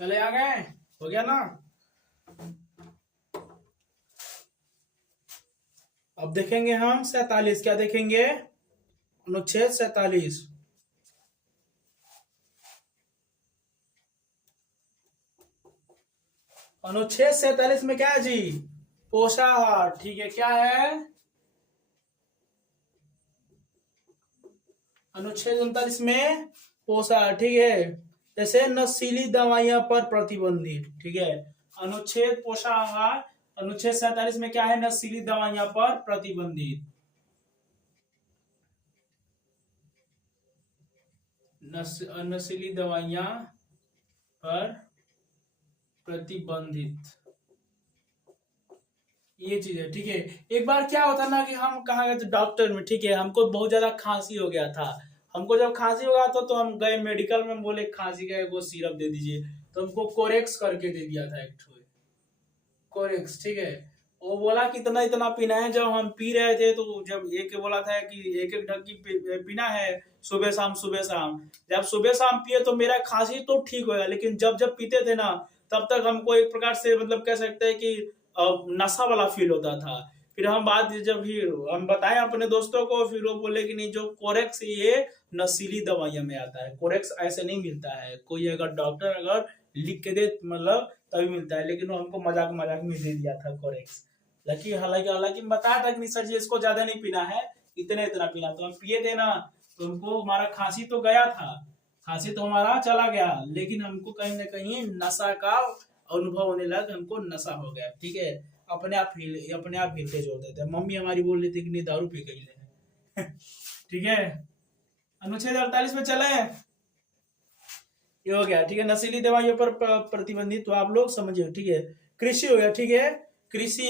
चले आ गए। हो गया ना। अब देखेंगे हम 47। क्या देखेंगे? अनुच्छेद 47। अनुच्छेद 47 में क्या है जी? पोषाहार। ठीक है, क्या है? अनुच्छेद 39 में पोषाहार। ठीक है, जैसे नशीली दवाइयां पर प्रतिबंधित। ठीक है, अनुच्छेद पोषाहार। अनुच्छेद 47 में क्या है? नशीली दवाइयां पर प्रतिबंधित। नशीली दवाइयां पर प्रतिबंधित, ये चीज है। ठीक है, एक बार क्या होता ना कि हम कहा गए थे डॉक्टर में। ठीक है, हमको बहुत ज्यादा खांसी हो गया था। हमको जब खांसी हो गया था तो हम गए मेडिकल में, बोले खांसी का वो सिरप दे दीजिए। तो हमको कोरेक्स करके दे दिया था, एक ठो कोरेक्स। ठीक है, वो बोला कि इतना इतना पीना है। जब हम पी रहे थे तो जब एक बोला था कि एक एक ढक्की पीना है, सुबह शाम सुबह शाम। जब सुबह शाम पिए तो मेरा खांसी तो ठीक हो गया, लेकिन जब जब पीते थे ना, तब तक हमको एक प्रकार से मतलब कह सकते हैं कि नशा वाला फील होता था। फिर हम बात जब भी हम बताएं अपने दोस्तों को, फिर वो बोले कि नहीं, जो कोरेक्स ये नशीली दवाइयों में आता है। कोरेक्स ऐसे नहीं मिलता है, कोई अगर डॉक्टर अगर लिख के दे मतलब तभी मिलता है। लेकिन वो हमको मजाक मजाक में दे दिया था कोरेक्स। लकी हालांकि हालांकि बताया था कि नहीं सर जी, इसको ज्यादा नहीं पीना है, इतने इतना पीना। तो हम पिए थे ना, तो हमको हमारा खांसी तो गया था, खांसी तो हमारा चला गया, लेकिन हमको कहीं ना कहीं नशा का अनुभव होने लगा। हमको नशा हो गया। ठीक है, अपने आप हिलते जोड़ते थे। मम्मी हमारी बोल रही थी कि नहीं दारू पी के हिले। ठीक है, अनुच्छेद 48 में चले। ये हो गया। ठीक है, नशीली दवाइयों पर प्रतिबंधित, तो आप लोग समझिए। ठीक है, कृषि हो गया। ठीक है, कृषि,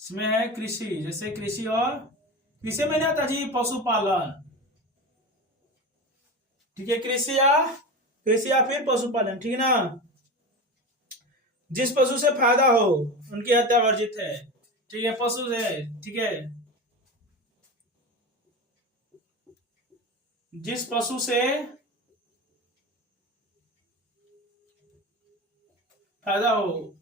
इसमें है कृषि। जैसे कृषि, और कृषि में नहीं आता जी पशुपालन। ठीक है, कृषि या फिर पशुपालन। ठीक है ना, जिस पशु से फायदा हो उनकी हत्या वर्जित है। ठीक है, पशु है। ठीक है, जिस पशु से फायदा हो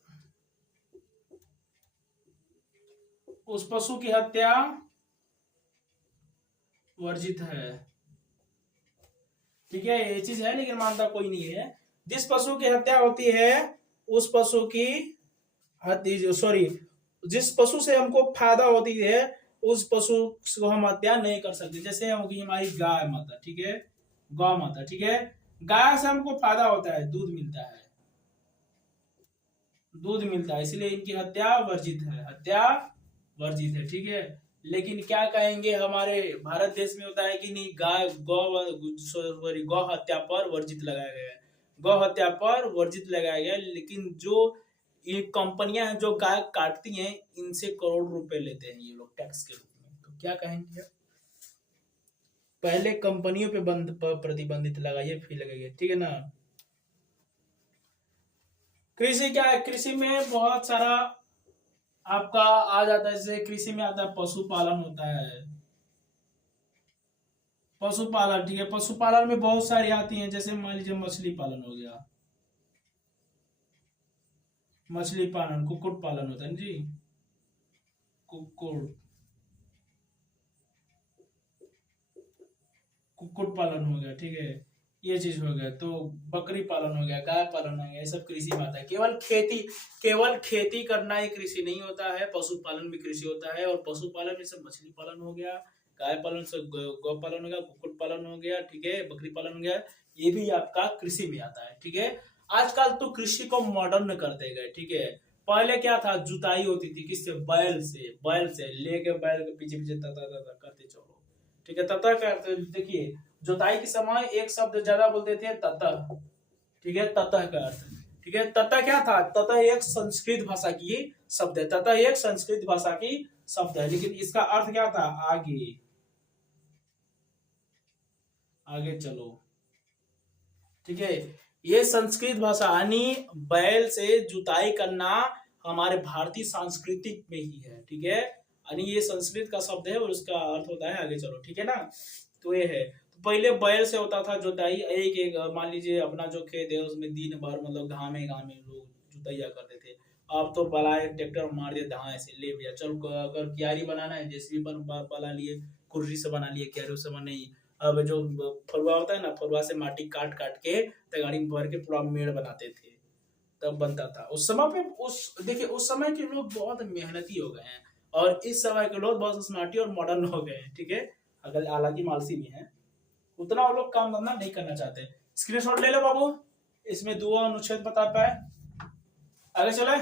उस पशु की हत्या वर्जित है। ठीक है, ये चीज है, लेकिन मानता कोई नहीं है। जिस पशु की हत्या होती है उस पशु की हत्या, सॉरी, जिस पशु से हमको फायदा होती है उस पशु को हम हत्या नहीं कर सकते। जैसे होगी हमारी गाय माता। ठीक है, गौ माता। ठीक है, गाय से हमको फायदा होता है, दूध मिलता है, दूध मिलता है, इसलिए इनकी हत्या वर्जित है, हत्या वर्जित है। ठीक है, लेकिन क्या कहेंगे, हमारे भारत देश में होता है कि नहीं, गाय गौ सॉरी गौ हत्या पर वर्जित लगाया गया है, गौ हत्या पर वर्जित लगाया गया है। लेकिन जो ये कंपनियां हैं जो गाय काटती हैं, इनसे करोड़ रुपए लेते हैं ये लोग टैक्स के रूप में। तो क्या कहेंगे, पहले कंपनियों पे प्रतिबंधित लगाइए, फिर लगाइए। ठीक है ना। कृषि क्या है? कृषि में बहुत सारा आपका आ जाता है। जैसे कृषि में आता है पशुपालन होता है, पशुपालन। ठीक है, पशुपालन में बहुत सारी आती हैं। जैसे मान लीजिए मछली पालन हो गया, मछली पालन, कुक्कुट पालन होता है ना जी, कुक्कुट, कुक्कुट पालन हो गया। ठीक है, ये चीज हो गया। तो बकरी पालन हो गया, गाय पालन हो गया, ये सब कृषि में आता है। केवल खेती करना ही कृषि नहीं होता है, पशुपालन भी कृषि होता है। और पशुपालन में सब मछली पालन हो गया, गाय पालन से गौ पालन हो गया, कुक्कुट पालन हो गया। ठीक है, बकरी पालन हो गया, ये भी आपका कृषि में आता है। ठीक है, आजकल तो कृषि को मॉडर्न करते गए। ठीक है, पहले क्या था, जुताई होती थी किससे? बैल से लेके बैल के पीछे पीछे तता तता करते चलो। ठीक है, तता करते देखिए, जुताई के समय एक शब्द ज्यादा बोलते थे, ततः। ठीक है, ततः का अर्थ। ठीक है, ततः क्या था? ततः एक संस्कृत भाषा की शब्द है, ततः एक संस्कृत भाषा की शब्द है, लेकिन इसका अर्थ क्या था? आगे, आगे चलो। ठीक है, ये संस्कृत भाषा यानी बैल से जुताई करना हमारे भारतीय सांस्कृतिक में ही है। ठीक है, यानी ये संस्कृत का शब्द है और उसका अर्थ होता है आगे चलो। ठीक है ना, तो ये है। तो पहले बैल से होता था जुताई, एक एक मान लीजिए अपना जो खेत है उसमें दिन भर मतलब घामे घामे लोग जुतैया करते थे। अब तो बला एक ट्रैक्टर मार दिया, धाए से ले भैया चल, अगर क्यारी बनाना है जेसीबी बना लिए, कुर्सी से बना लिए, क्यारी उस समय नहीं। अब जो फरुआ होता है ना, फरुआ से माटी काट काट के गाड़ी में भर के पूरा मेड़ बनाते थे, तब बनता था उस समय पे। उस देखिए उस समय के लोग बहुत मेहनती हो गए हैं, और इस समय के लोग बहुत स्मार्टी और मॉडर्न हो गए हैं, ठीक है। अगर हालांकि मालसी भी हैं, उतना वो लोग काम धंधा नहीं करना चाहते। स्क्रीनशॉट ले लो बाबू, इसमें दो अनुच्छेद बता पाए। आगे चले,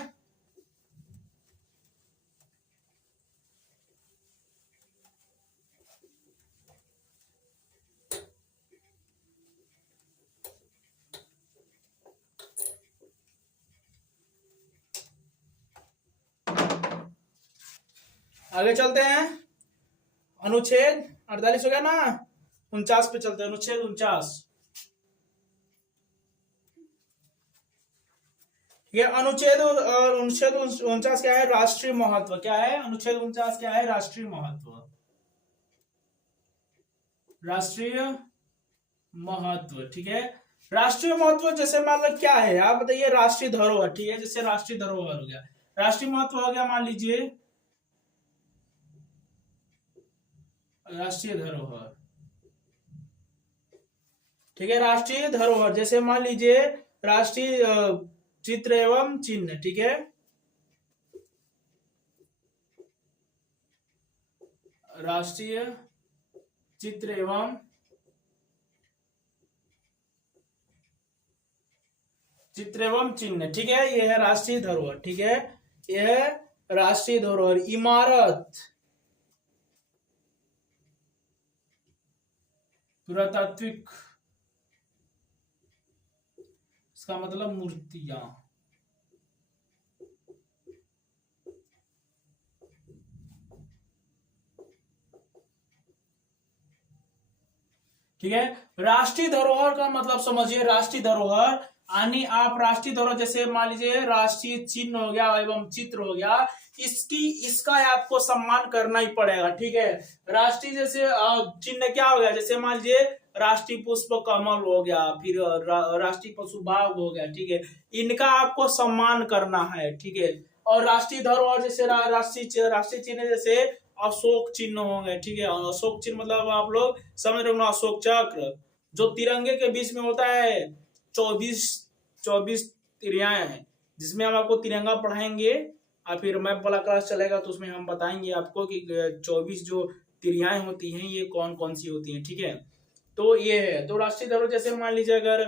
आगे चलते हैं। अनुच्छेद 48 हो गया ना, 49 पे चलते हैं। अनुच्छेद 49, ये अनुच्छेद अनुच्छेद 49 क्या है? राष्ट्रीय महत्व। क्या है अनुच्छेद 49? क्या है? राष्ट्रीय महत्व। राष्ट्रीय महत्व, ठीक है। राष्ट्रीय महत्व जैसे मान लो क्या है, आप बताइए। राष्ट्रीय धरोहर, ठीक है, जैसे राष्ट्रीय धरोहर हो गया, राष्ट्रीय महत्व हो गया, मान लीजिए राष्ट्रीय धरोहर, ठीक है। राष्ट्रीय धरोहर जैसे मान लीजिए राष्ट्रीय चित्र एवं चिन्ह, ठीक है। राष्ट्रीय चित्र एवं चिन्ह, ठीक है। यह है राष्ट्रीय धरोहर, ठीक है। यह है राष्ट्रीय धरोहर। इमारत, पुरातात्विक, इसका मतलब मूर्तियां, ठीक है। राष्ट्रीय धरोहर का मतलब समझिए, राष्ट्रीय धरोहर यानी आप राष्ट्रीय धरोहर जैसे मान लीजिए राष्ट्रीय चिन्ह हो गया एवं चित्र हो गया, इसका आपको सम्मान करना ही पड़ेगा, ठीक है। राष्ट्रीय जैसे चिन्ह क्या हो गया, जैसे मान लीजिए राष्ट्रीय पुष्प कमल हो गया, फिर राष्ट्रीय पशु बाघ हो गया, ठीक है। इनका आपको सम्मान करना है, ठीक है। और राष्ट्रीय धरोहर जैसे राष्ट्रीय चिन्ह जैसे अशोक चिन्ह होंगे, ठीक है। अशोक चिन्ह मतलब आप लोग समझ रहे हो, अशोक चक्र जो तिरंगे के बीच में होता है, 24 तिरियाएं हैं, जिसमें हम आपको तिरंगा पढ़ाएंगे, और फिर मैप वाला क्लास चलेगा तो उसमें हम बताएंगे आपको कि 24 जो तिरियाएं होती हैं ये कौन कौन सी होती हैं, ठीक है। तो ये है, तो राष्ट्रीय धरोहर जैसे मान लीजिए अगर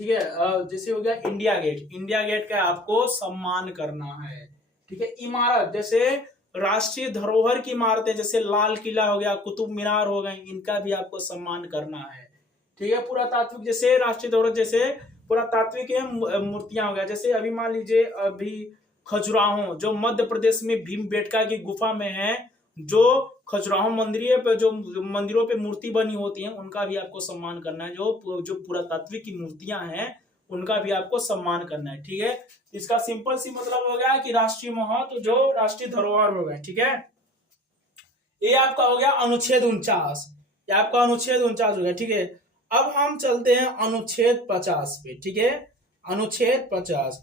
ठीक है, जैसे हो गया इंडिया गेट, इंडिया गेट का आपको सम्मान करना है, ठीक है। इमारत जैसे राष्ट्रीय धरोहर की इमारतें जैसे लाल किला हो गया, कुतुब मीनार हो गए, इनका भी आपको सम्मान करना है, ठीक है। पुरातात्विक जैसे राष्ट्रीय धरोहर जैसे पुरातात्विक मूर्तियां हो गया, जैसे अभी मान लीजिए अभी खजुराहो जो मध्य प्रदेश में भीमबेटका की गुफा में है, जो खजुराहो मंदिरों पे मूर्ति बनी होती है, उनका भी आपको सम्मान करना है। जो पुरातात्विक की मूर्तियां हैं उनका भी आपको सम्मान करना है, ठीक है। इसका सिंपल सी मतलब हो गया कि राष्ट्रीय महत्व जो राष्ट्रीय धरोहर हो गया, ठीक है। ये आपका हो गया अनुच्छेद 49, ये आपका अनुच्छेद 49 हो गया, ठीक है। अब हम चलते हैं अनुच्छेद 50 पे, ठीक है। अनुच्छेद 50,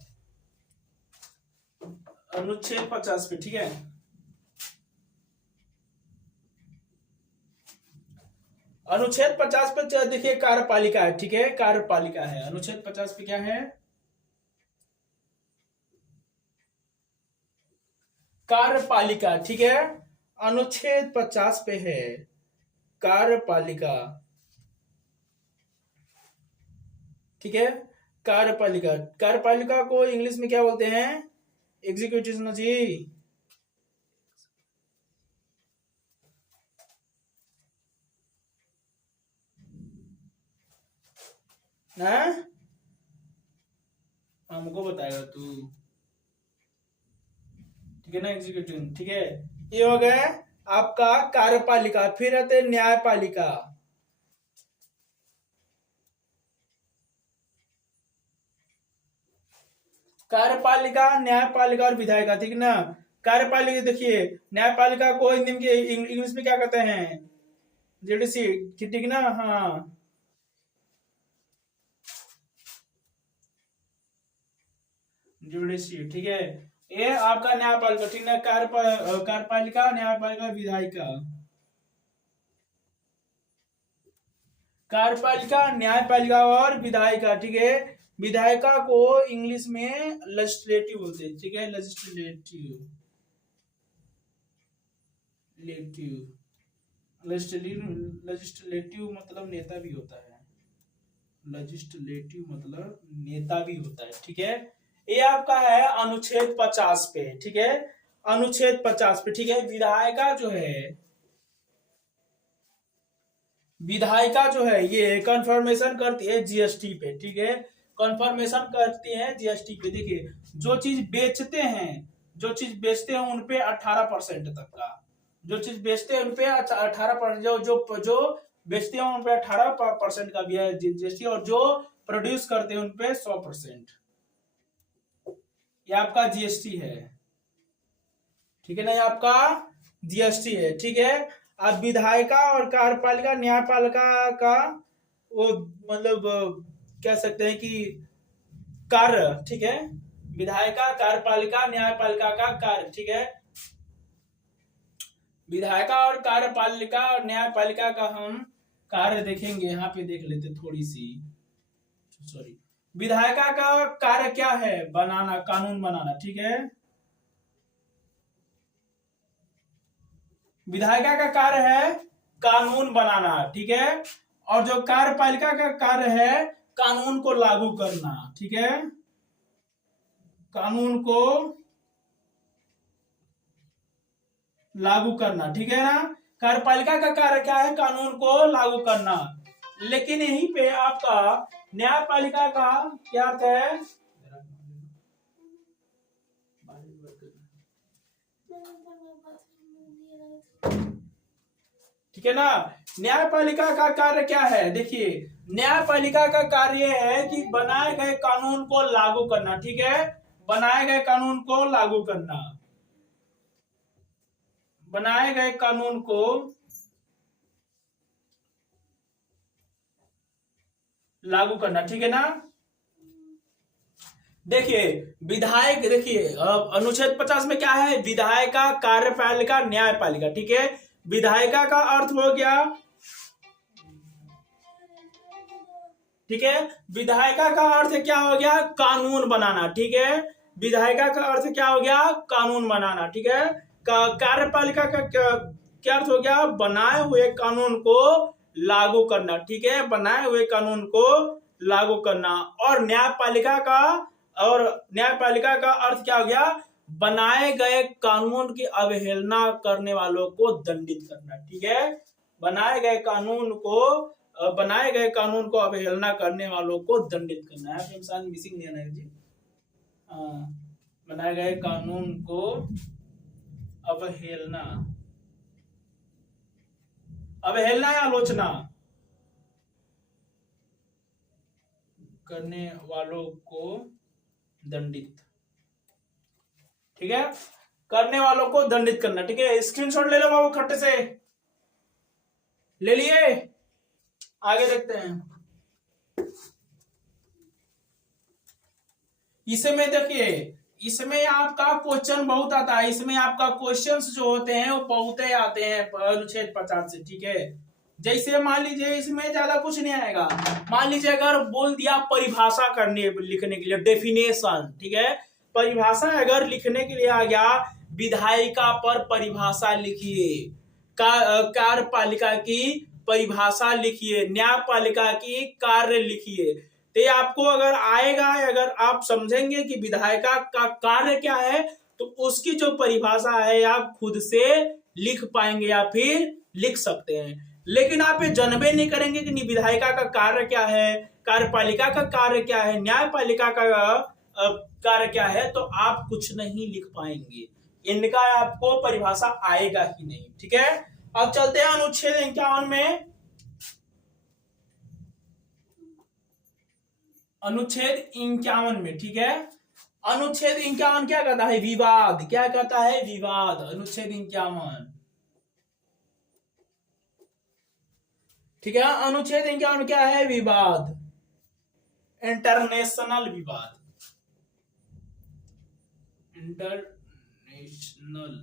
अनुच्छेद 50 पे, ठीक है। अनुच्छेद 50 पे देखिए कार्यपालिका है, ठीक है, कार्यपालिका है। अनुच्छेद 50 पे क्या है? कार्यपालिका, ठीक है। अनुच्छेद 50 पे है कार्यपालिका, ठीक है। कार्यपालिका, कार्यपालिका को इंग्लिश में क्या बोलते हैं? एग्जीक्यूटिव जी, हमको बताएगा तू, ठीक है ना, एग्जीक्यूटिव, ठीक है। ये हो गया आपका कार्यपालिका। फिर आते न्यायपालिका, कार्यपालिका, न्यायपालिका और विधायिका, ठीक ना। कार्यपालिका देखिए, न्यायपालिका को हिंदी में इंग्लिश में क्या कहते हैं? जेडीसी ठीक ना, हाँ जुडिशरी, ठीक है। ये आपका न्यायपालिका, ठीक है, कार्यपालिका, न्यायपालिका, विधायिका। कार्यपालिका, न्यायपालिका और विधायिका, ठीक है। विधायिका को इंग्लिश में लेजिस्लेटिव बोलते हैं, ठीक है, लेजिस्लेटिव, लेजिस्लेटिव मतलब नेता भी होता है, लेजिस्लेटिव मतलब नेता भी होता है, ठीक है। ये आपका है अनुच्छेद 50 पे, ठीक है, अनुच्छेद 50 पे, ठीक है। विधायिका जो है, विधायिका जो है ये कंफर्मेशन करती है जीएसटी पे, ठीक है, कंफर्मेशन करती है जीएसटी पे। देखिए जो चीज बेचते हैं, जो चीज बेचते हैं उनपे 18% तक का, जो चीज बेचते हैं उनपे 18%, जो जो जो बेचते हैं उनपे 18% का भी है जीएसटी, और जो प्रोड्यूस करते हैं उनपे 100%। ये आपका जीएसटी है, ठीक है ना, ये आपका जीएसटी है, ठीक है। अब विधायिका और कार्यपालिका, न्यायपालिका का वो मतलब कह सकते हैं कि कार्य, ठीक है, विधायिका, कार्यपालिका, न्यायपालिका का कार्य, ठीक है। विधायिका और कार्यपालिका और न्यायपालिका का हम कार्य देखेंगे, यहाँ पे देख लेते थोड़ी सी, सॉरी। विधायिका का कार्य क्या है? बनाना, कानून बनाना, ठीक है। विधायिका का कार्य है कानून बनाना, ठीक है। और जो कार्यपालिका का कार्य है कानून को लागू करना, ठीक है, कानून को लागू करना, ठीक है ना। कार्यपालिका का कार्य क्या है? कानून को लागू करना। लेकिन यहीं पे आपका न्यायपालिका का क्या है? ठीक है ना। न्यायपालिका का कार्य क्या है? देखिए न्यायपालिका का कार्य है कि बनाए गए कानून को लागू करना, ठीक है, बनाए गए कानून को लागू करना, बनाए गए कानून को लागू करना, ठीक है ना। देखिए विधायक, देखिए अनुच्छेद 50 में क्या है? विधायिका, कार्यपालिका, न्यायपालिका, ठीक है। विधायिका का अर्थ हो गया, ठीक है, विधायिका का अर्थ क्या हो गया? कानून बनाना, ठीक है। विधायिका का अर्थ क्या हो गया? कानून बनाना, ठीक है। कार्यपालिका का क्या अर्थ हो गया? बनाए हुए कानून को लागू करना, ठीक है, बनाए हुए कानून को लागू करना। और न्यायपालिका का, और न्यायपालिका का अर्थ क्या हो गया? बनाए गए कानून की अवहेलना करने वालों को दंडित करना, ठीक है। बनाए गए कानून को, बनाए गए कानून को अवहेलना करने वालों को दंडित करना है। इंसान मिसिंग नहीं है जी, बनाए गए कानून को अवहेलना, अवहेलना या आलोचना करने वालों को दंडित, ठीक है, करने वालों को दंडित करना, ठीक है। स्क्रीनशॉट ले लो बाबू, खट्टे से ले लिए, आगे देखते हैं। इसमें देखिए, इसमें आपका क्वेश्चन बहुत आता है, इसमें आपका क्वेश्चंस जो होते हैं वो बहुत आते हैं अनुच्छेद 50 से, ठीक है। जैसे मान लीजिए इसमें ज्यादा कुछ नहीं आएगा, मान लीजिए अगर बोल दिया परिभाषा करने लिखने के लिए, डेफिनेशन, ठीक है, परिभाषा अगर लिखने के लिए आ गया, विधायिका पर परिभाषा लिखिए, कार्यपालिका की परिभाषा लिखिए, न्यायपालिका की कार्य लिखिए, तो आपको अगर आएगा, अगर आप समझेंगे कि विधायिका का कार्य क्या है, तो उसकी जो परिभाषा है आप खुद से लिख पाएंगे या फिर लिख सकते हैं। लेकिन आप ये जानबे नहीं करेंगे कि विधायिका का कार्य क्या है, कार्यपालिका का कार्य क्या है, न्यायपालिका का कार्य क्या है, तो आप कुछ नहीं लिख पाएंगे, इनका आपको परिभाषा आएगा ही नहीं, ठीक है। अब चलते हैं अनुच्छेद 51 में। अनुच्छेद 51 में, ठीक है, अनुच्छेद 51 क्या कहता है? विवाद, क्या कहता है? विवाद। अनुच्छेद 51, ठीक है। अनुच्छेद 51 क्या है? विवाद, इंटरनेशनल विवाद, इंटरनेशनल,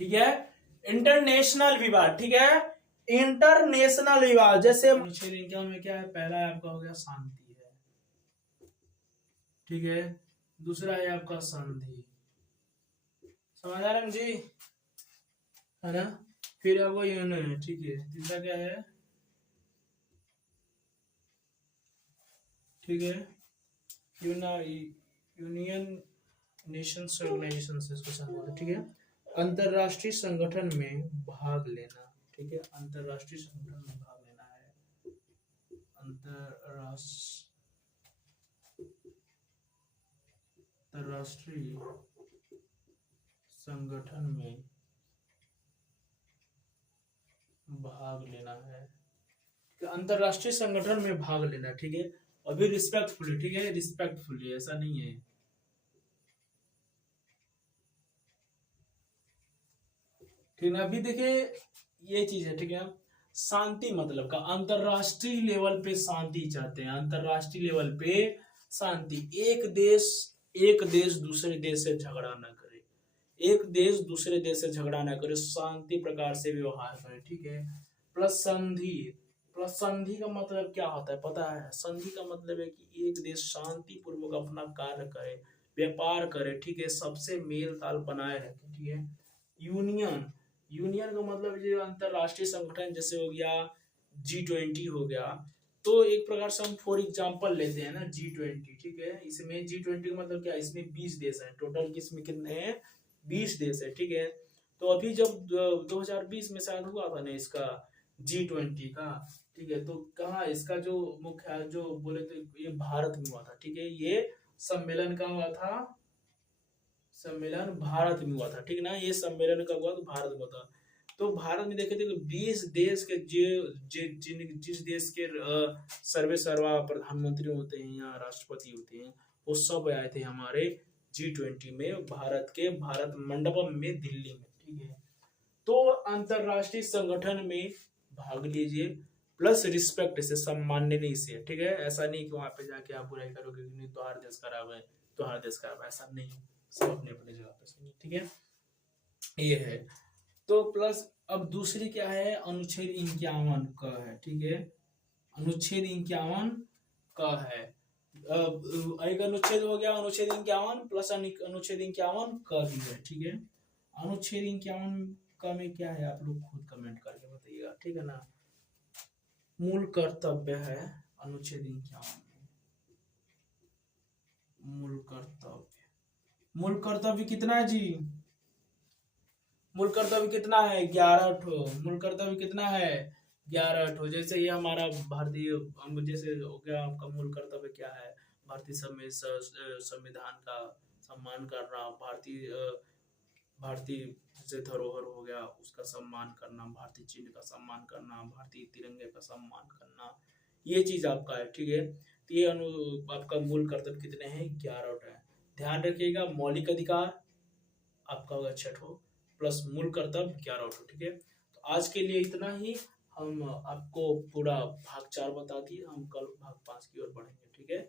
ठीक है, इंटरनेशनल विवाद, ठीक है, इंटरनेशनल विवाद। जैसे अनुच्छेद 51 में क्या है? पहला है आपका हो गया शांति है, ठीक है, दूसरा है आपका संधि, समझ आ रहे हैं जी, है ना, फिर आपको यूनियन है, ठीक है, तीसरा क्या है? ठीक है, यूनियन नेशंस ऑर्गेनाइजेशन से इसको समझते, ठीक है, अंतरराष्ट्रीय संगठन में भाग लेना, ठीक है, अंतरराष्ट्रीय संगठन में भाग लेना है, अंतरराष्ट्रीय संगठन में भाग लेना है, अंतरराष्ट्रीय संगठन में भाग लेना, ठीक है, अभी रिस्पेक्टफुली, ठीक है, रिस्पेक्टफुली, ऐसा नहीं है, ठीक है। अभी देखिए ये चीज है, ठीक है, शांति मतलब का अंतरराष्ट्रीय लेवल पे शांति चाहते हैं, अंतरराष्ट्रीय लेवल पे शांति, एक देश दूसरे देश से झगड़ा ना करे, एक देश दूसरे देश से झगड़ा ना करे, शांति प्रकार से व्यवहार करे, ठीक है। प्लस संधि, प्लस संधि का मतलब क्या होता है पता है? संधि का मतलब है कि एक देश शांति पूर्वक अपना कार्य करे, व्यापार करे, ठीक है, सबसे मेल ताल बनाए रखे, ठीक है। यूनियन, यूनियन का मतलब जो अंतरराष्ट्रीय संगठन जैसे हो गया G20 हो गया, तो एक प्रकार से हम फॉर एग्जांपल लेते हैं ना G20, ठीक है, इसमें G20 का मतलब क्या है? इसमें 20 देश हैं टोटल, किसमें कितने हैं? 20 देश है, ठीक है। तो अभी जब 2020 में शायद हुआ था ना इसका G20 का, ठीक है, तो कहाँ इसका जो मुख्य जो बोले तो ये भारत में हुआ था, ठीक है, ये सम्मेलन का हुआ था, सम्मेलन भारत में हुआ था, ठीक ना, ये सम्मेलन कब हुआ? तो भारत में हुआ था। तो भारत में देखे थे 20 देश के जिस देश के सर्वे सर्वा प्रधानमंत्री होते हैं या राष्ट्रपति होते हैं, वो सब आए थे हमारे G20 में, भारत के भारत मंडपम में दिल्ली में, ठीक है। तो अंतरराष्ट्रीय संगठन में भाग लीजिए, प्लस रिस्पेक्ट से, सम्माननीय से, ठीक है, ऐसा नहीं कि वहां पे जाके आप बुराई करोगे कि नहीं तुम्हारा देश खराब है, तुम्हारा देश खराब है, ऐसा नहीं, सब अपने अपने जगह पे सही, ठीक है, ये है। तो प्लस अब दूसरी क्या है? अनुच्छेद 51 का है, ठीक है, अनुच्छेद 51 का है, एक अनुच्छेद हो गया अनुच्छेद 51 प्लस अनुच्छेद 51 का भी है, ठीक है। अनुच्छेद 51 का में क्या है? आप लोग खुद कमेंट करके बताइएगा, ठीक है ना। मूल कर्तव्य है अनुच्छेद 51 में, मूल कर्तव्य, मूल कर्तव्य कितना है जी? मूल कर्तव्य कितना है? 11 ठो। मूल कर्तव्य कितना है? 11 ठो। जैसे ये हमारा भारतीय, जैसे हो गया आपका मूल कर्तव्य क्या है? भारतीय संविधान का सम्मान करना, भारतीय जैसे धरोहर हो गया उसका सम्मान करना, भारतीय चिन्ह का सम्मान करना, भारतीय तिरंगे का सम्मान करना, ये चीज आपका है, ठीक है। तो ये आपका मूल कर्तव्य कितने हैं? 11 है। ध्यान रखिएगा, मौलिक अधिकार आपका होगा 6 प्लस मूल कर्तव्य 11, ठीक है। तो आज के लिए इतना ही, हम आपको पूरा भाग 4 बता दिए, हम कल भाग 5 की ओर बढ़ेंगे, ठीक है।